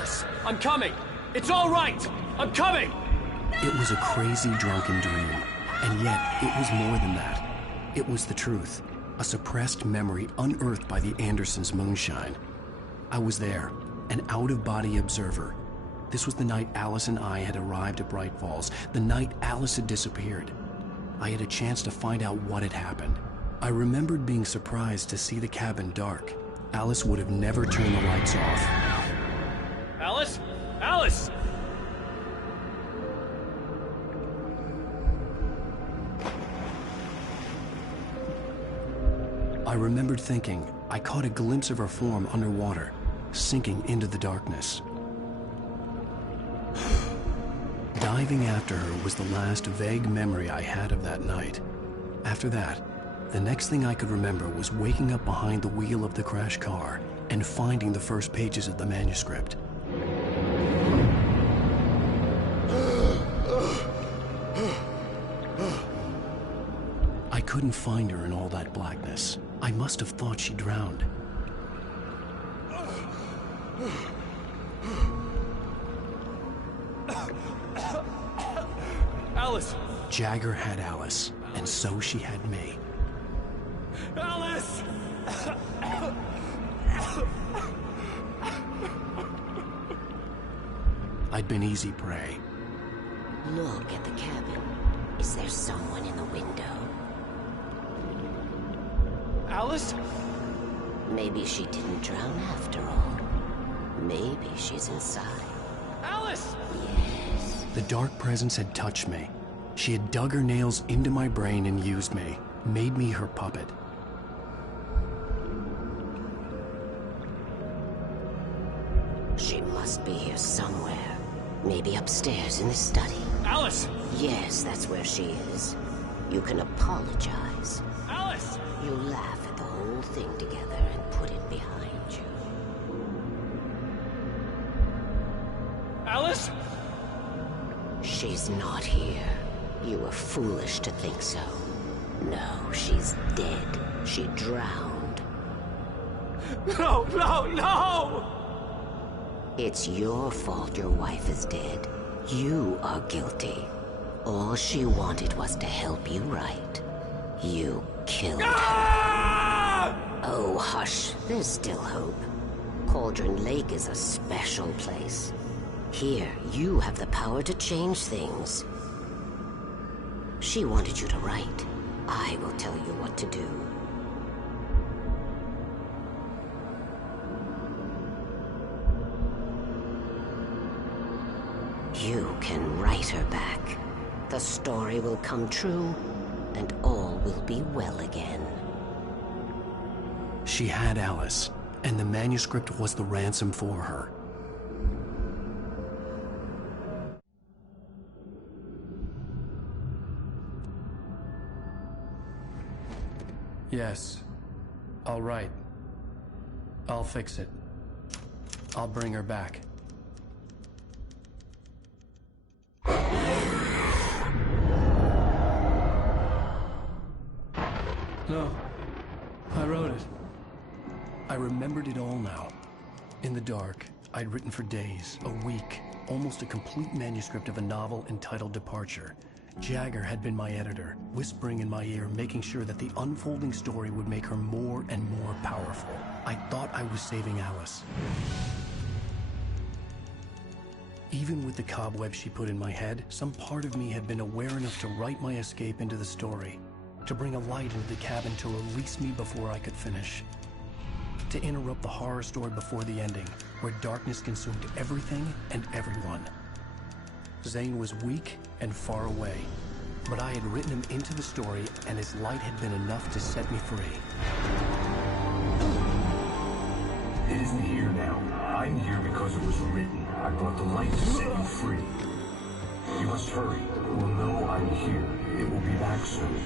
Alice, I'm coming! It's all right! I'm coming! It was a crazy, drunken dream, and yet it was more than that. It was the truth, a suppressed memory unearthed by the Andersons' moonshine. I was there, an out-of-body observer. This was the night Alice and I had arrived at Bright Falls, the night Alice had disappeared. I had a chance to find out what had happened. I remembered being surprised to see the cabin dark. Alice would have never turned the lights off. Alice? Alice! I remembered thinking I caught a glimpse of her form underwater, sinking into the darkness. Diving after her was the last vague memory I had of that night. After that, the next thing I could remember was waking up behind the wheel of the crashed car and finding the first pages of the manuscript. I couldn't find her in all that blackness. I must have thought she drowned. Alice! Jagger had Alice, and so she had me. Alice! I'd been easy prey. Look at the cabin. Is there someone in the window? Alice? Maybe she didn't drown after all. Maybe she's inside. Alice! Yes. The dark presence had touched me. She had dug her nails into my brain and used me, made me her puppet. She must be here somewhere. Maybe upstairs in the study. Alice! Yes, that's where she is. You can apologize. Alice! You laugh at the whole thing together and put it behind you. Alice? She's not here. You were foolish to think so. No, she's dead. She drowned. No, no, no! It's your fault your wife is dead. You are guilty. All she wanted was to help you right. You killed her. Oh, hush. There's still hope. Cauldron Lake is a special place. Here, you have the power to change things. She wanted you to write. I will tell you what to do. You can write her back. The story will come true, and all will be well again. She had Alice, and the manuscript was the ransom for her. Yes. All right. I'll fix it. I'll bring her back. No. I wrote it. I remembered it all now. In the dark, I'd written for days, a week, almost a complete manuscript of a novel entitled Departure. Jagger had been my editor, whispering in my ear, making sure that the unfolding story would make her more and more powerful. I thought I was saving Alice. Even with the cobwebs she put in my head, some part of me had been aware enough to write my escape into the story, to bring a light into the cabin to release me before I could finish, to interrupt the horror story before the ending, where darkness consumed everything and everyone. Zane was weak and far away, but I had written him into the story, and his light had been enough to set me free. It isn't here now. I'm here because it was written. I brought the light to set you free. You must hurry. It will know I'm here. It will be back soon.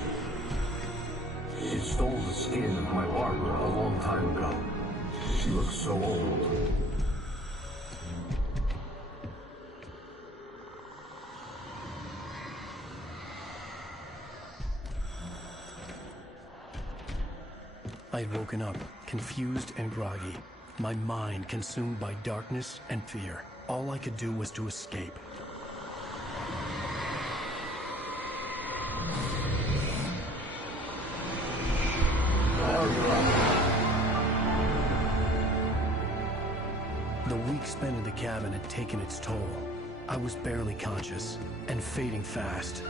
It stole the skin of my Barbara a long time ago. She looks so old. I had woken up, confused and groggy. My mind consumed by darkness and fear. All I could do was to escape. The week spent in the cabin had taken its toll. I was barely conscious, and fading fast.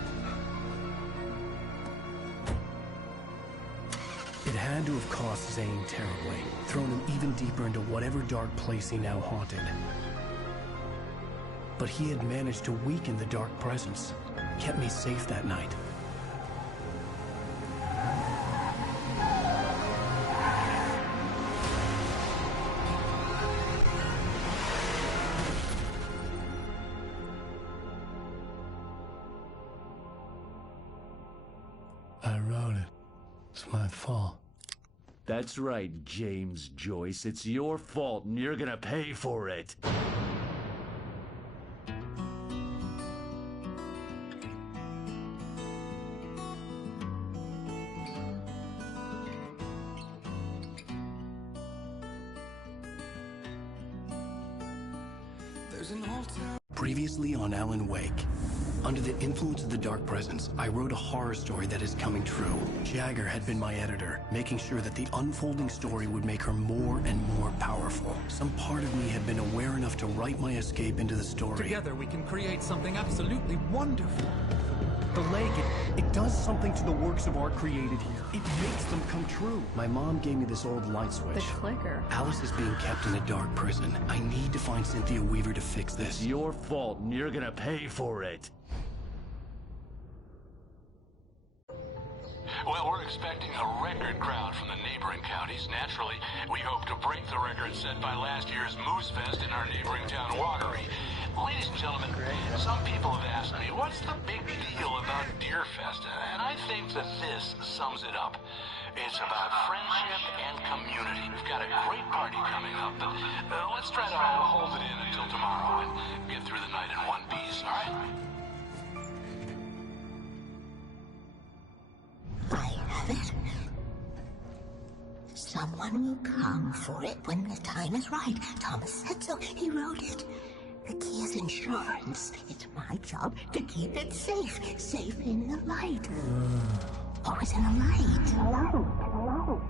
It had to have cost Zane terribly, thrown him even deeper into whatever dark place he now haunted. But he had managed to weaken the dark presence, kept me safe that night. I wrote it. It's my fault. That's right, James Joyce. It's your fault, and you're gonna pay for it. Previously on Alan Wake. Under the influence of the dark presence, I wrote a horror story that is coming true. Jagger had been my editor, making sure that the unfolding story would make her more and more powerful. Some part of me had been aware enough to write my escape into the story. Together we can create something absolutely wonderful. The lake, it does something to the works of art created here. It makes them come true. My mom gave me this old light switch. The clicker. Alice is being kept in a dark prison. I need to find Cynthia Weaver to fix this. It's your fault, and you're gonna pay for it. Well, we're expecting a record crowd from the neighboring counties. Naturally, we hope to break the record set by last year's Moose Fest in our neighboring town, Watery. Ladies and gentlemen, some people have asked me, what's the big deal about Deer Fest? And I think that this sums it up. It's about friendship and community. We've got a great party coming up, but let's try to hold it in until tomorrow and get through the night in one piece, all right? I have it. Someone will come for it when the time is right. Thomas said so. He wrote it. The key is insurance. It's my job to keep it safe. Safe in the light. Always in the light. Hello.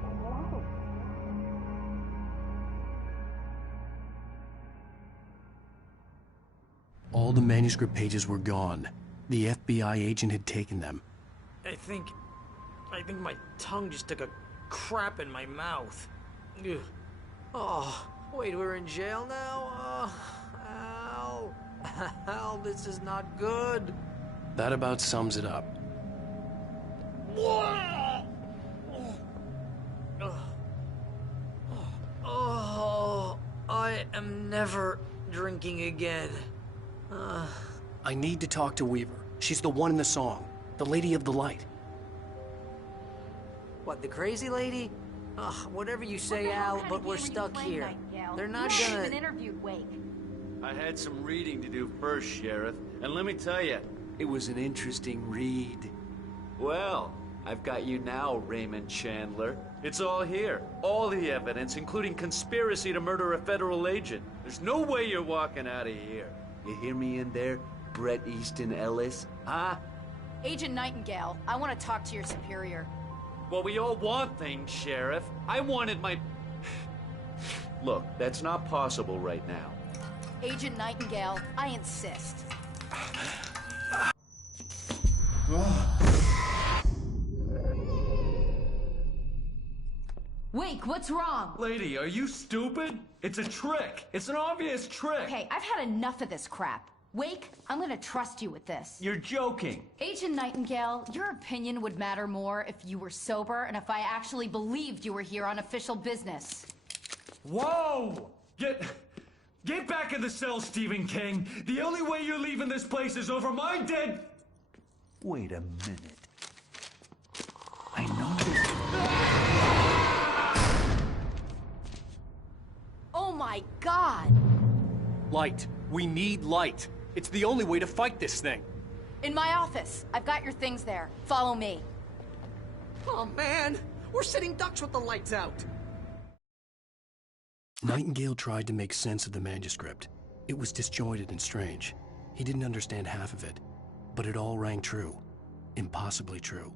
All the manuscript pages were gone. The FBI agent had taken them. I think my tongue just took a crap in my mouth. Ugh. Oh, wait, we're in jail now? Al. Al, this is not good. That about sums it up. Oh, I am never drinking again. I need to talk to Weaver. She's the one in the song. The Lady of the Light. What, the crazy lady? Ugh, whatever you say, Al, but we're stuck here. They're not gonna... interviewed Wake. I had some reading to do first, Sheriff, and let me tell you, it was an interesting read. Well, I've got you now, Raymond Chandler. It's all here. All the evidence, including conspiracy to murder a federal agent. There's no way you're walking out of here. You hear me in there, Bret Easton Ellis? Huh? Agent Nightingale, I want to talk to your superior. Well, we all want things, Sheriff. I wanted my... Look, that's not possible right now. Agent Nightingale, I insist. Wake, what's wrong? Lady, are you stupid? It's a trick. It's an obvious trick. Okay, I've had enough of this crap. Wake, I'm gonna trust you with this. You're joking. Agent Nightingale, your opinion would matter more if you were sober and if I actually believed you were here on official business. Whoa! Get back in the cell, Stephen King. The only way you're leaving this place is over my dead... Wait a minute. I know this... Oh my God! Light. We need light. It's the only way to fight this thing. In my office. I've got your things there. Follow me. Oh, man! We're sitting ducks with the lights out! Nightingale tried to make sense of the manuscript. It was disjointed and strange. He didn't understand half of it, but it all rang true. Impossibly true.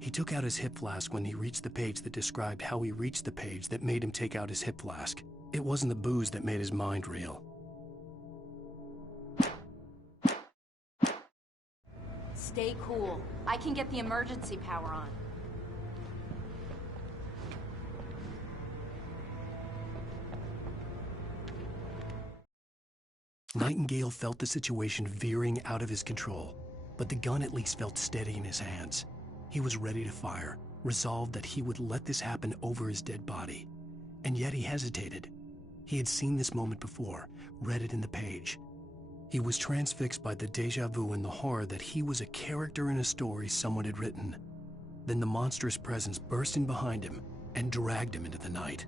He took out his hip flask when he reached the page that described how he reached the page that made him take out his hip flask. It wasn't the booze that made his mind reel. Stay cool. I can get the emergency power on. Nightingale felt the situation veering out of his control, but the gun at least felt steady in his hands. He was ready to fire, resolved that he would let this happen over his dead body. And yet he hesitated. He had seen this moment before, read it in the page. He was transfixed by the déjà vu and the horror that he was a character in a story someone had written. Then the monstrous presence burst in behind him and dragged him into the night.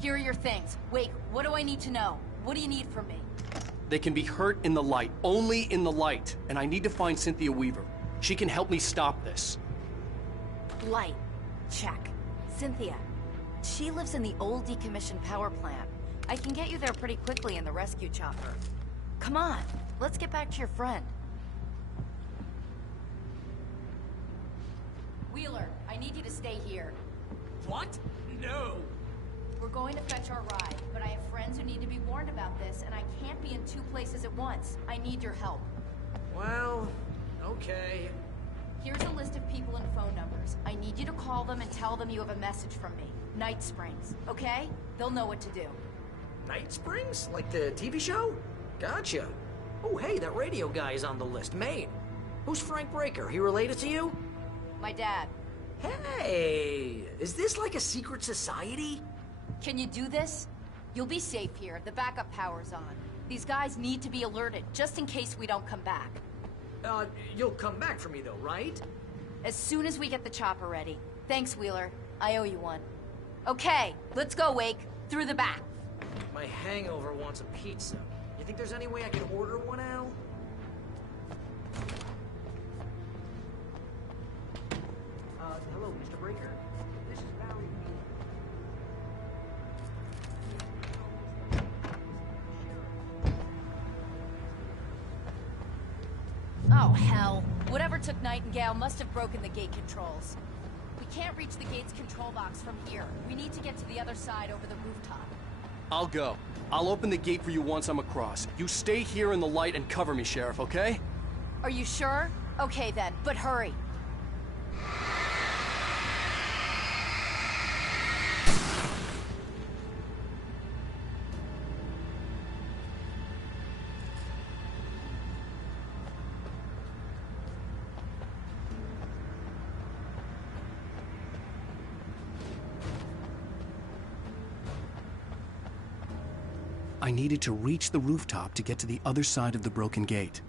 Here are your things. Wake, what do I need to know? What do you need from me? They can be hurt in the light, only in the light. And I need to find Cynthia Weaver. She can help me stop this. Light. Check. Cynthia. She lives in the old decommissioned power plant. I can get you there pretty quickly in the rescue chopper. Come on, let's get back to your friend. Wheeler, I need you to stay here. What? No! We're going to fetch our ride, but I have friends who need to be warned about this, and I can't be in two places at once. I need your help. Well, okay. Here's a list of people and phone numbers. I need you to call them and tell them you have a message from me. Night Springs, okay? They'll know what to do. Night Springs? Like the TV show? Gotcha. Oh, hey, that radio guy is on the list. Maine. Who's Frank Breaker? He related to you? My dad. Hey, is this like a secret society? Can you do this? You'll be safe here. The backup power's on. These guys need to be alerted, just in case we don't come back. You'll come back for me though, right? As soon as we get the chopper ready. Thanks, Wheeler. I owe you one. Okay, let's go, Wake. Through the back. My hangover wants a pizza. You think there's any way I could order one, Al? Hello, Mr. Breaker. This is Barry. Oh, hell. Whatever took Nightingale must have broken the gate controls. We can't reach the gate's control box from here. We need to get to the other side over the rooftop. I'll go. I'll open the gate for you once I'm across. You stay here in the light and cover me, Sheriff, okay? Are you sure? Okay then, but hurry. I needed to reach the rooftop to get to the other side of the broken gate.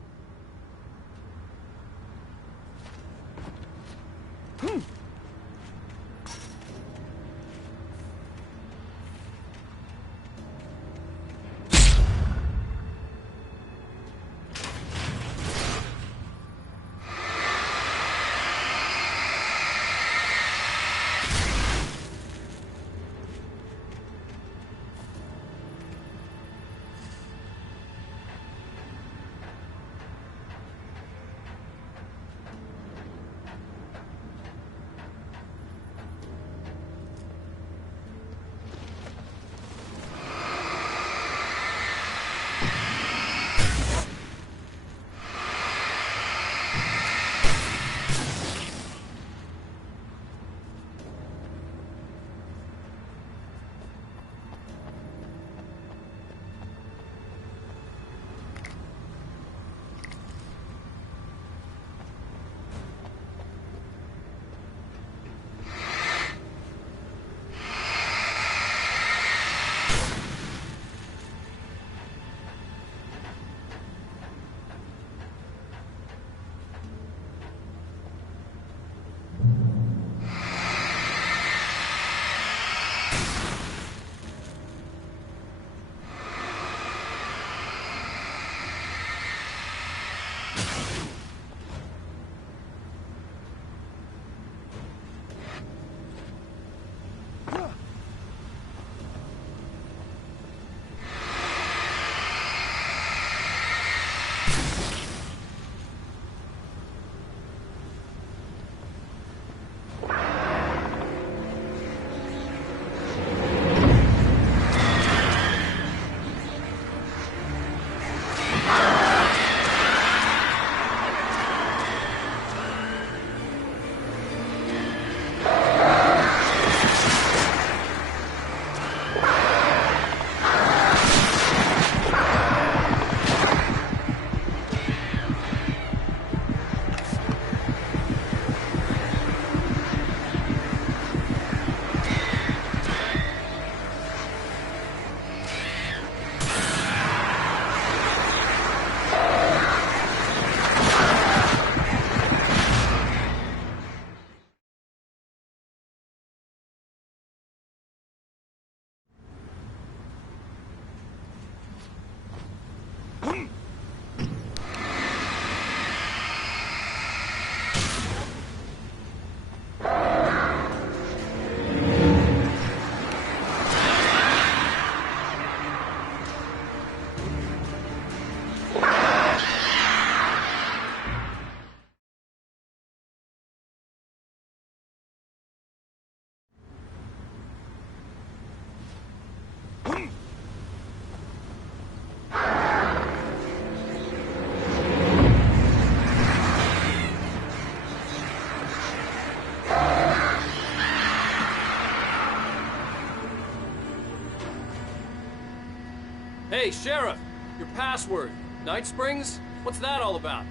Hey, Sheriff! Your password. Night Springs? What's that all about?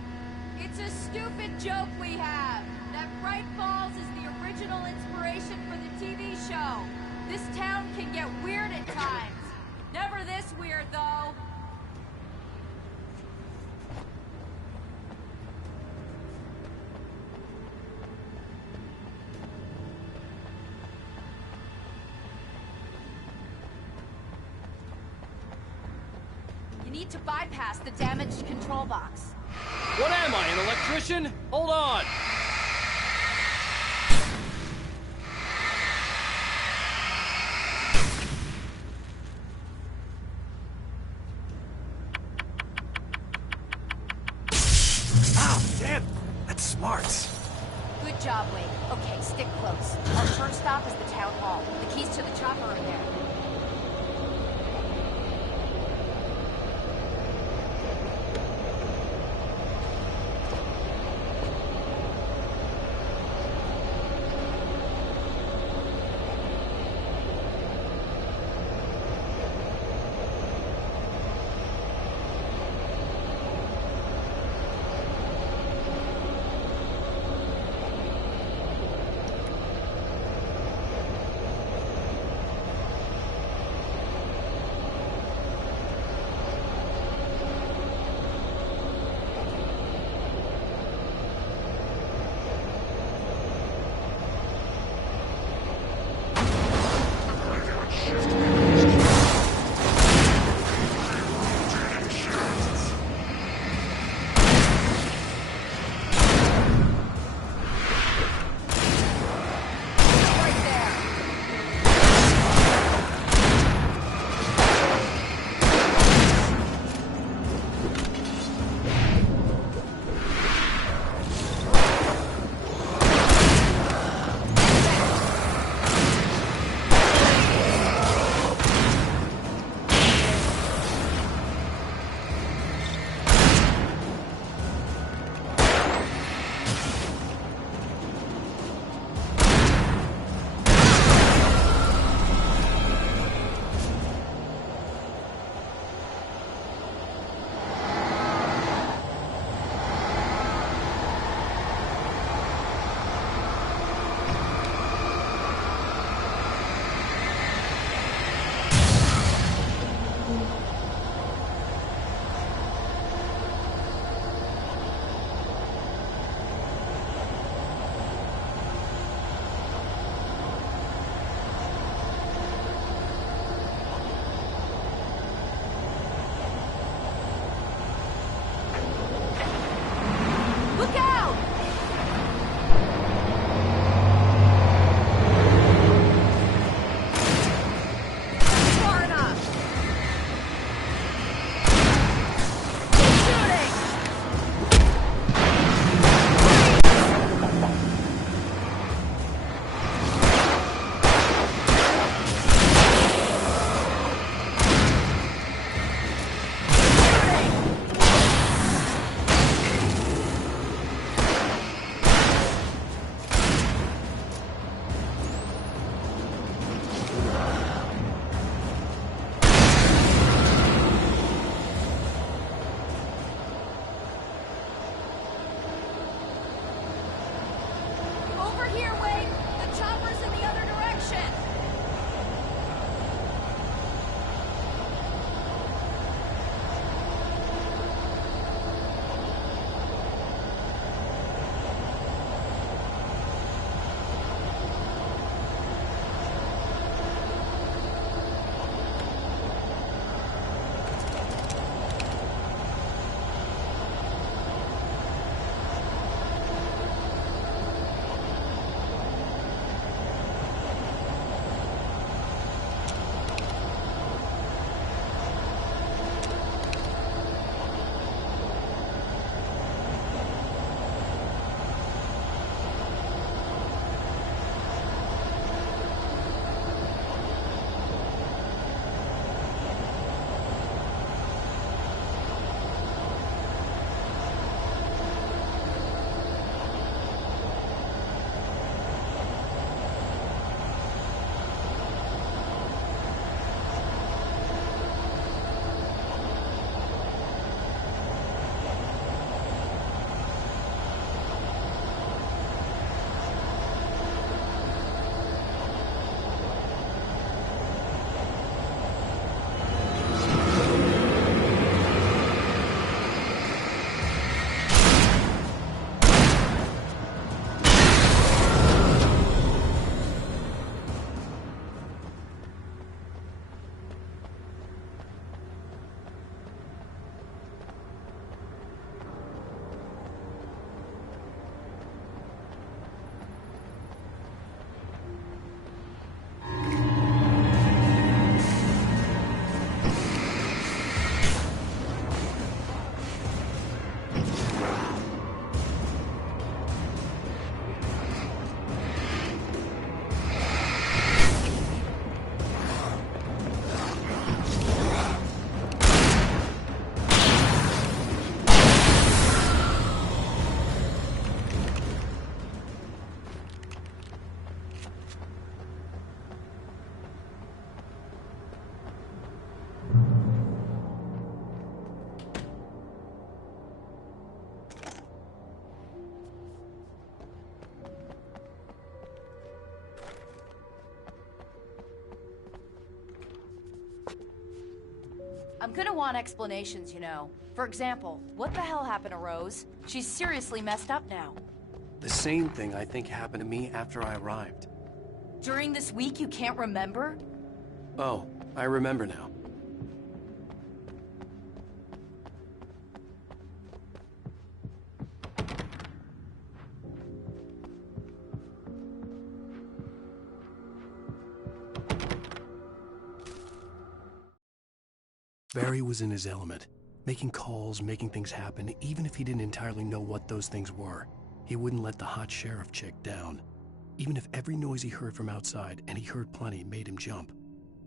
It's a stupid joke we have. That Bright Falls is the original inspiration for the TV show. This town can get weird at times. Never this weird, though. You need to bypass the damaged control box. What am I, an electrician? Hold on! Ow, damn! That's smart. Good job, Wade. Okay, stick close. Our first stop is the town hall. The keys to the chopper are there. I'm gonna want explanations, you know. For example, what the hell happened to Rose? She's seriously messed up now. The same thing I think happened to me after I arrived. During this week you can't remember? Oh, I remember now. Barry was in his element, making calls, making things happen, even if he didn't entirely know what those things were. He wouldn't let the hot sheriff chick down. Even if every noise he heard from outside, and he heard plenty, made him jump.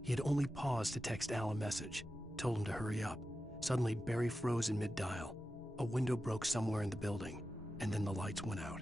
He had only paused to text Al a message, told him to hurry up. Suddenly, Barry froze in mid-dial. A window broke somewhere in the building, and then the lights went out.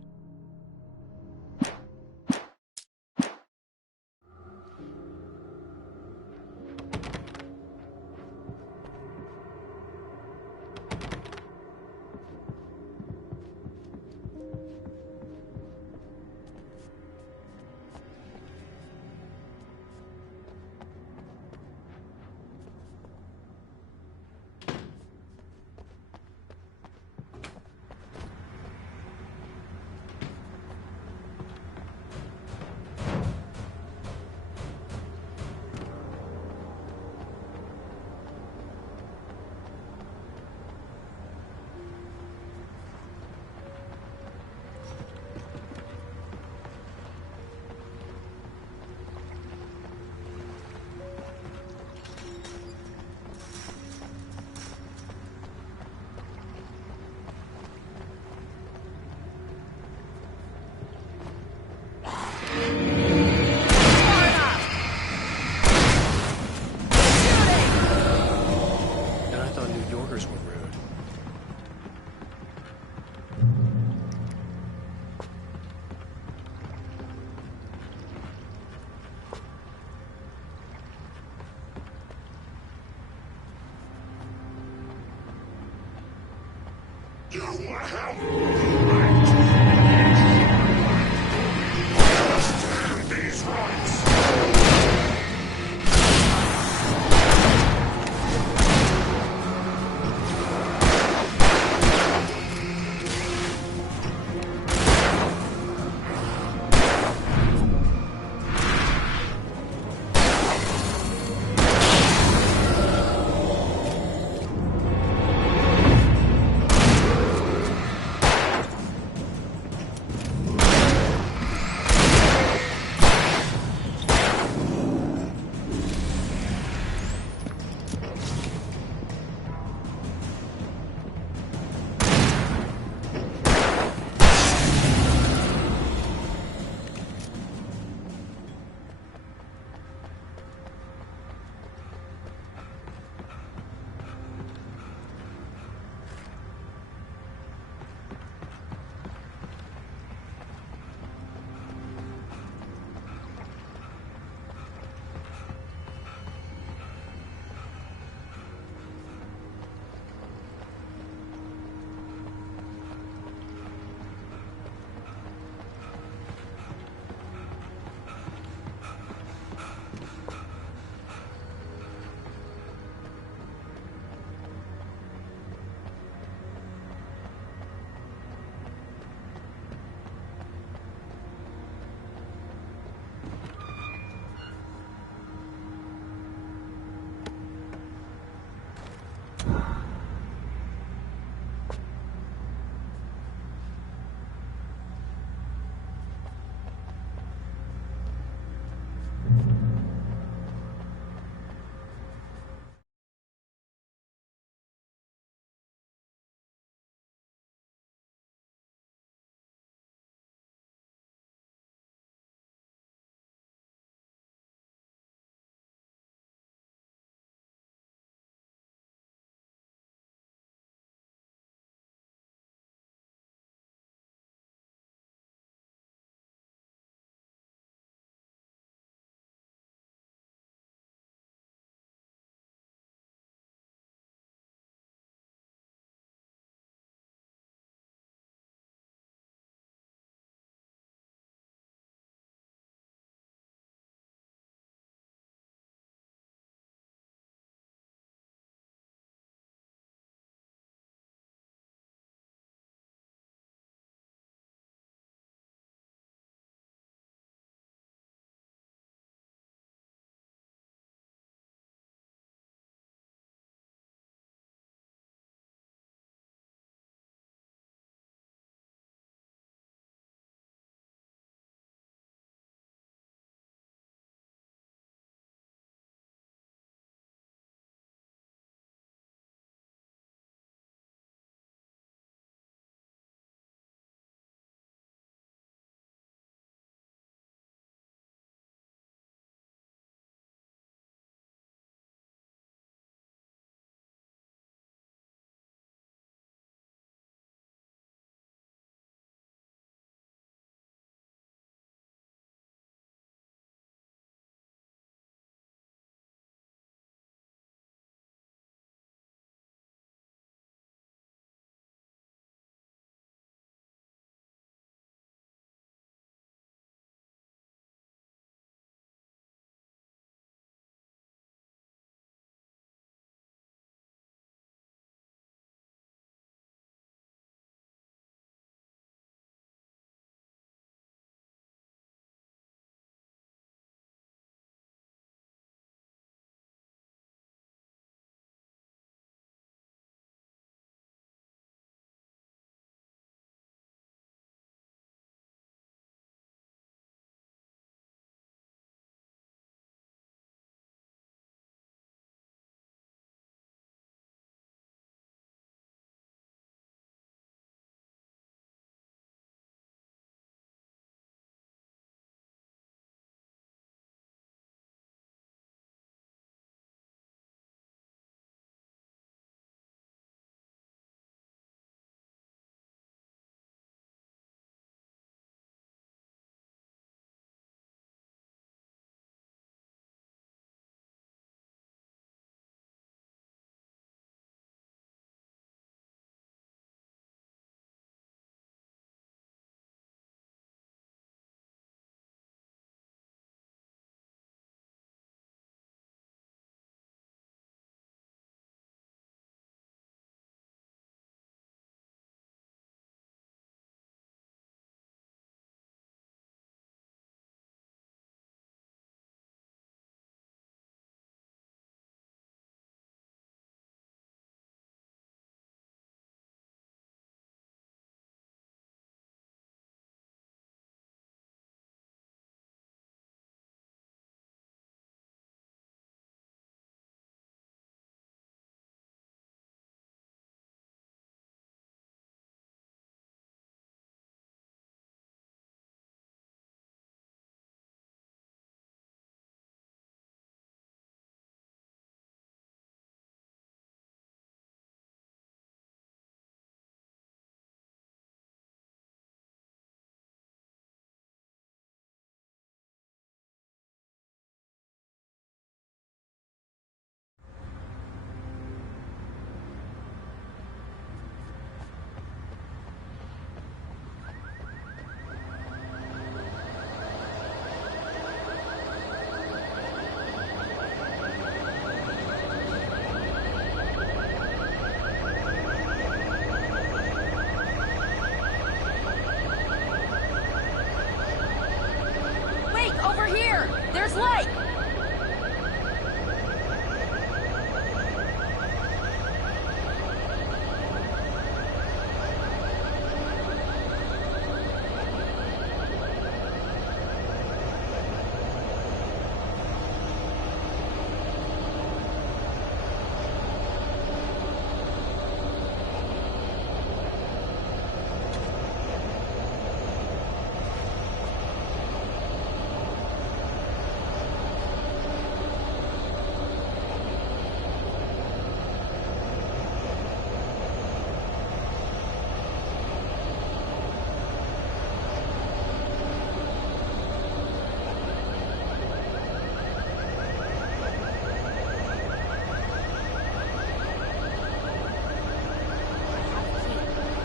Look, over here! There's light!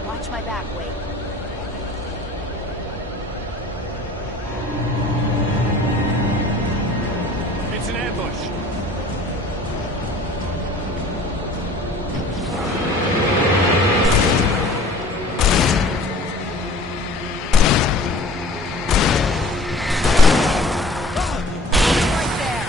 Watch my back, Wake. It's an ambush. Right there!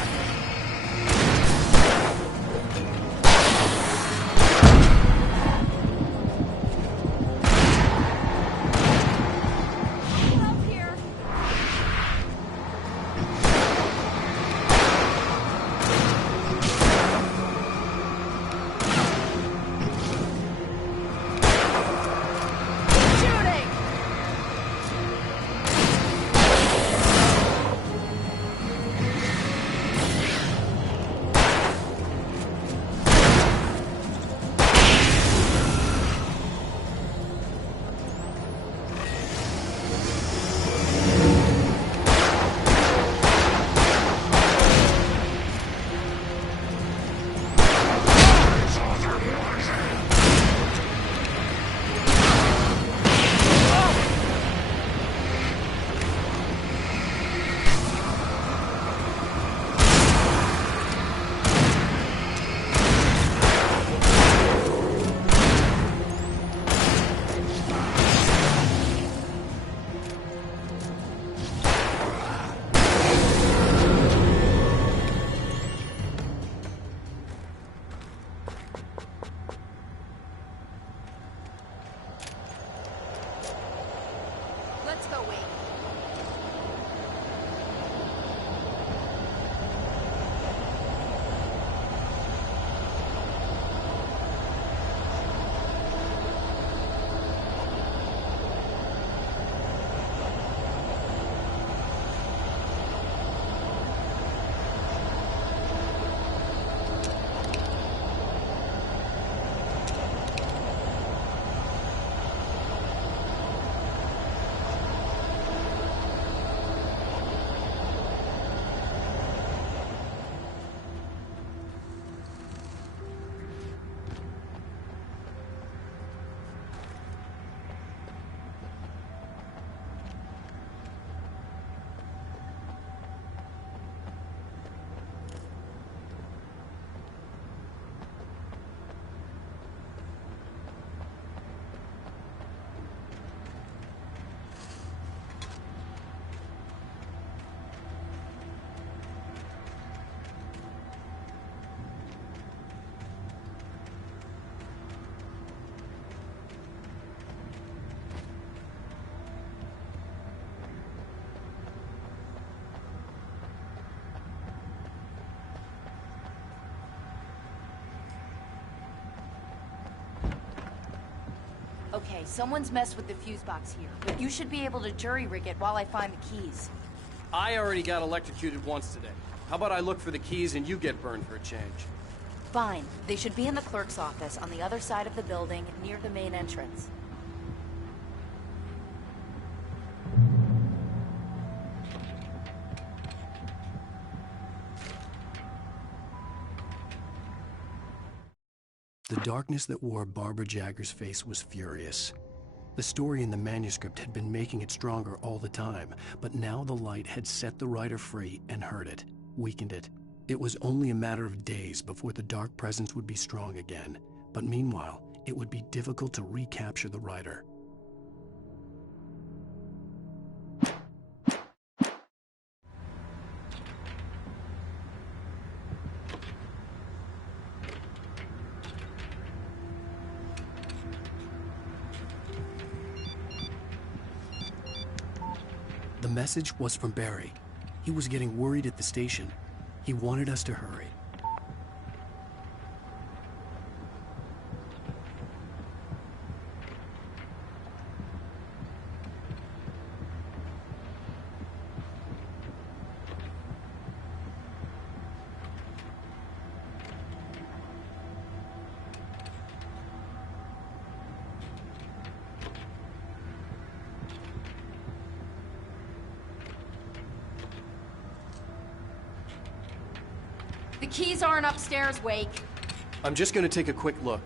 Help here! Shooting! Let's go, Wake. Okay, someone's messed with the fuse box here, but you should be able to jury-rig it while I find the keys. I already got electrocuted once today. How about I look for the keys and you get burned for a change? Fine. They should be in the clerk's office on the other side of the building, near the main entrance. The darkness that wore Barbara Jagger's face was furious. The story in the manuscript had been making it stronger all the time, but now the light had set the writer free and hurt it, weakened it. It was only a matter of days before the dark presence would be strong again, but meanwhile, it would be difficult to recapture the writer. message was from Barry. He was getting worried at the station. He wanted us to hurry. The keys aren't upstairs, Wake. I'm just gonna take a quick look.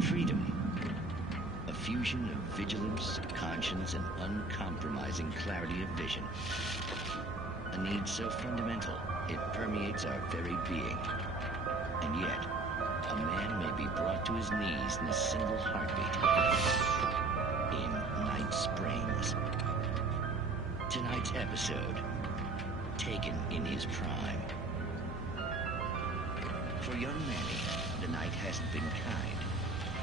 Freedom. A fusion of vigilance, conscience, and uncompromising clarity of vision. A need so fundamental, it permeates our very being. And yet, a man may be brought to his knees in a single heartbeat. In Night Springs. Tonight's episode, taken in his prime. For young Manny, the night hasn't been kind.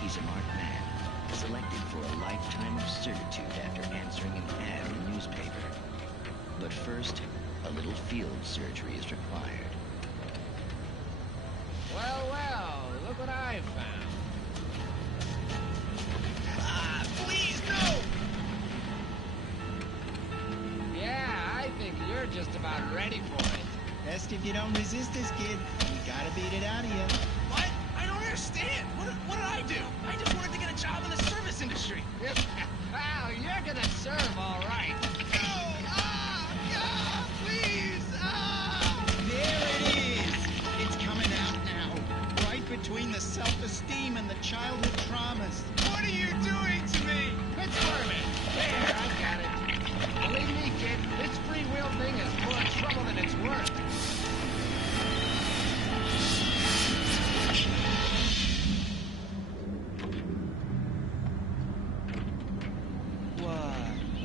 He's a marked man, selected for a lifetime of servitude after answering an ad in the newspaper. But first, a little field surgery is required. Well, well, look what I found. Ah, please, no! Yeah, I think you're just about ready for it. Best if you don't resist this, kid. We gotta beat it out of you. What? I don't understand. What did I do? I just wanted to get a job in the service industry. Well, you're gonna serve all right. No! Please! There it is! It's coming out now. Right between the self-esteem and the childhood traumas. What are you doing to me? It's worming. There, I got it. Believe me, kid, this free will thing is more trouble than it's worth.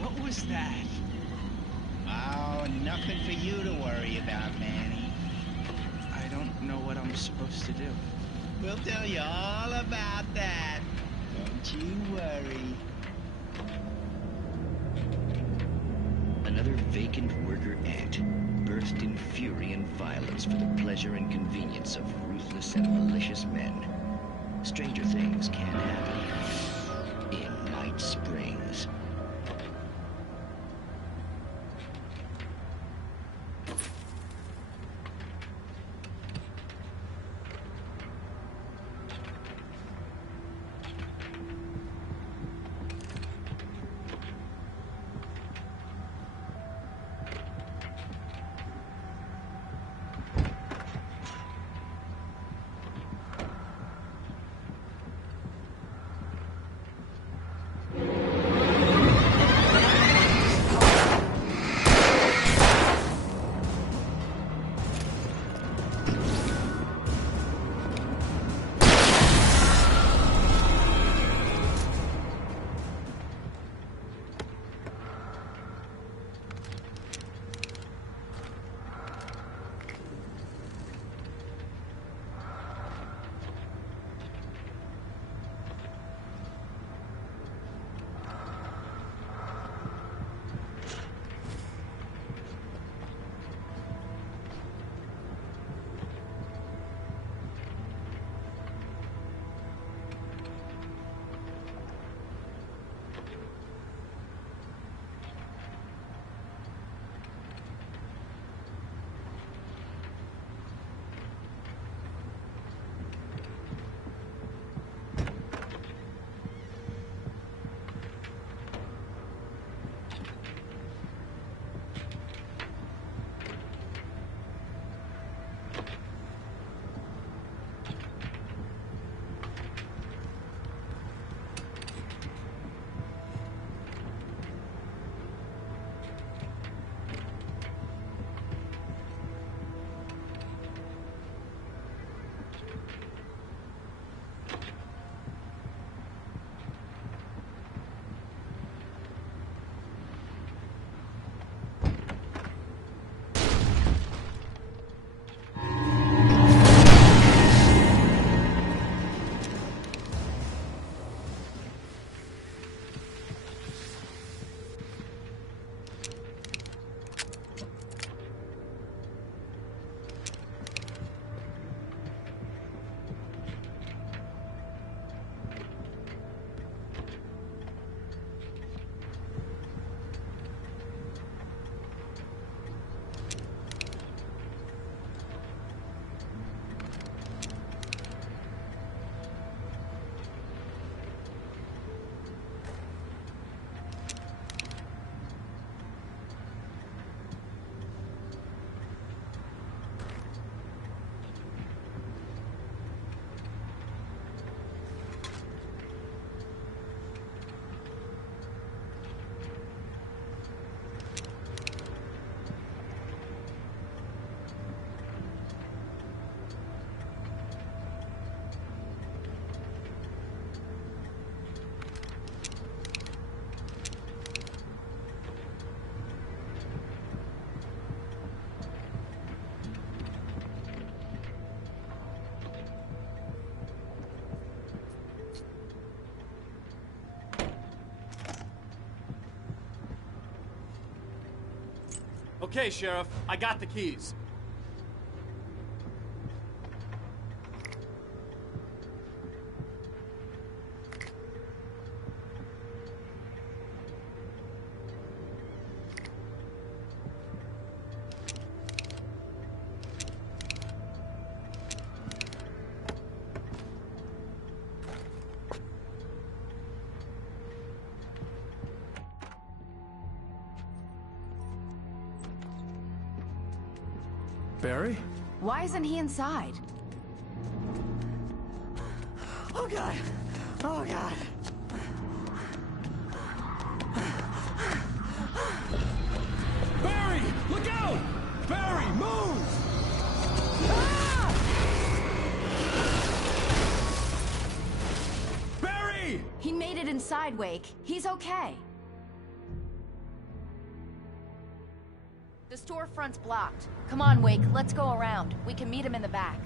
What was that? Oh, nothing for you to worry about, Manny. I don't know what I'm supposed to do. We'll tell you all about that. Don't you worry. Another vacant worker ant, birthed in fury and violence for the pleasure and convenience of ruthless and malicious men. Stranger things can happen in Night Springs. Okay, Sheriff, I got the keys. Barry? Why isn't he inside? Oh God! Oh God! Barry! Look out! Barry, move! Ah! Barry! He made it inside, Wake. He's okay. The storefront's blocked. Come on, Wake, let's go around. We can meet him in the back.